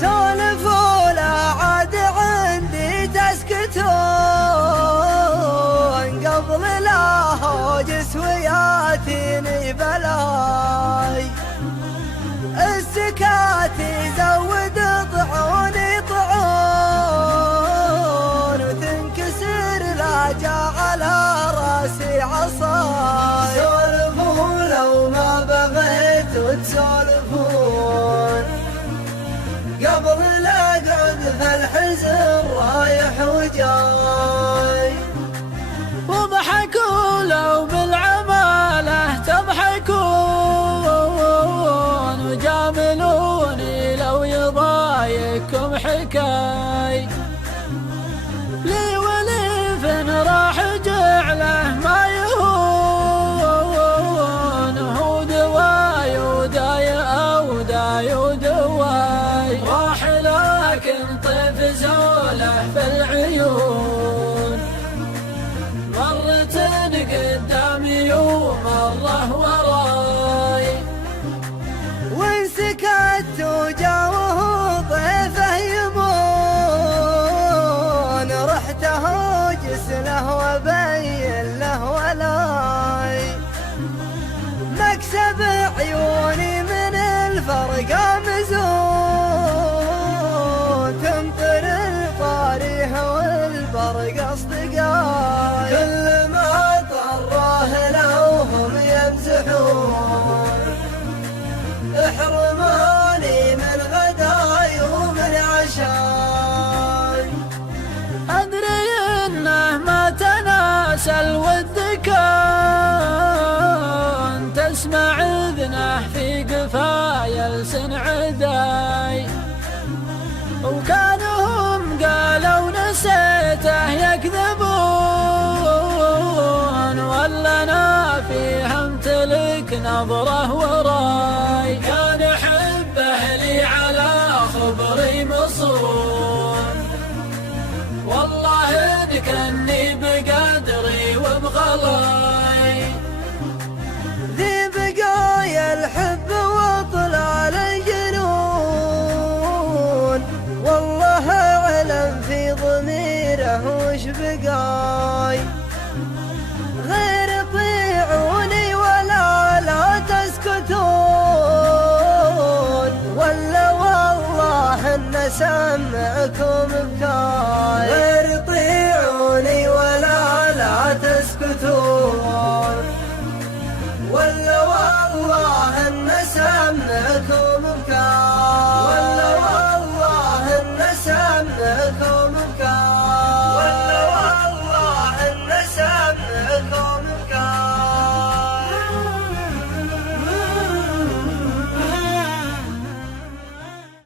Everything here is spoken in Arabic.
سولفوا لا عاد عندي تسكتون قبل لا هوجس وياتيني بلاي. السكات يزود طعوني طعون وتنكسر لا جاء على راسي عصاي. سولفوا لو ما بغيت وتسولفون قبل لا اقعد في الحزن رايح وجاي. واضحكوا لو بالعماله تضحكون وجاملوني لو يضايقكم حكاي. لي وليف راح جعله ما يهون هو دواي وداي او داي ودواي. راح لكن طيف زوله في العيون مرة قدامي ومرة وراي. وإن سكت وجاوه طيفه يمون رحته جسله وبين له ولاي. مكسب عيوني من الفرقة مزون تمطر الطاريح والبرق اصدقاي. كل ما طراه لو هم يمزحون احرموني من غداي ومن عشاي. أدري إنه ما تناسى الود كان تسمع إذنه في قفايا لسن عداي. وكانهم قالوا نسيته يكذبون ولا أنا فيها امتلك نظره وراي. كان حب أهلي على خبري مصون والله إن كني بقدري وبغلاي. ذي بقايا الحب وطلال الجنون والله علم في ضميره وش بقاي. غير طيعوني ولا لا تسكتون ولا والله ان سمعكم بكاي. غير طيعوني ولا لا تسكتون